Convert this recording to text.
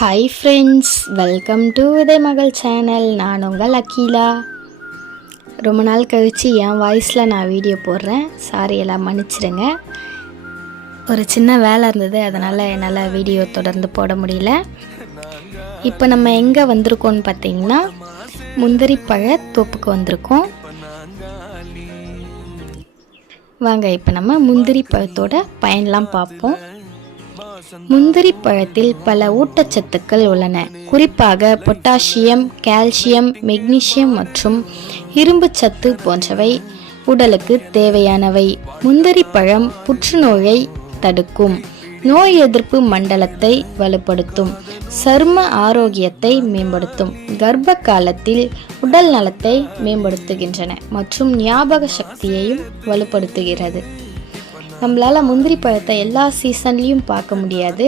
Hi friends, welcome to Uday மகள் channel. நான் உங்கள் அக்கீலா. ரொம்ப நாள் கழித்து என் வாய்ஸில் நான் வீடியோ போடுறேன். சாரி, எல்லாம் மன்னிச்சிடுங்க. ஒரு சின்ன வேலை இருந்தது, அதனால் என்னால் வீடியோ தொடர்ந்து போட முடியல. இப்போ நம்ம எங்கே வந்திருக்கோன்னு பார்த்தீங்கன்னா முந்திரி பழ தோப்புக்கு வந்திருக்கோம். வாங்க இப்போ நம்ம முந்திரி பழத்தோட பயன்லாம் பார்ப்போம். முந்திரி பழத்தில் பல ஊட்டச்சத்துக்கள் உள்ளன. குறிப்பாக பொட்டாசியம், கால்சியம், மெக்னீசியம் மற்றும் இரும்பு சத்து போன்றவை உடலுக்கு தேவையானவை. முந்திரி பழம் புற்றுநோயை தடுக்கும், நோய் எதிர்ப்பு மண்டலத்தை வலுப்படுத்தும், சரும ஆரோக்கியத்தை மேம்படுத்தும், கர்ப்ப காலத்தில் உடல் நலத்தை மேம்படுத்துகின்றன மற்றும் ஞாபக சக்தியையும் வலுப்படுத்துகிறது. நம்மளால் முந்திரி பழத்தை எல்லா சீசன்லேயும் பார்க்க முடியாது.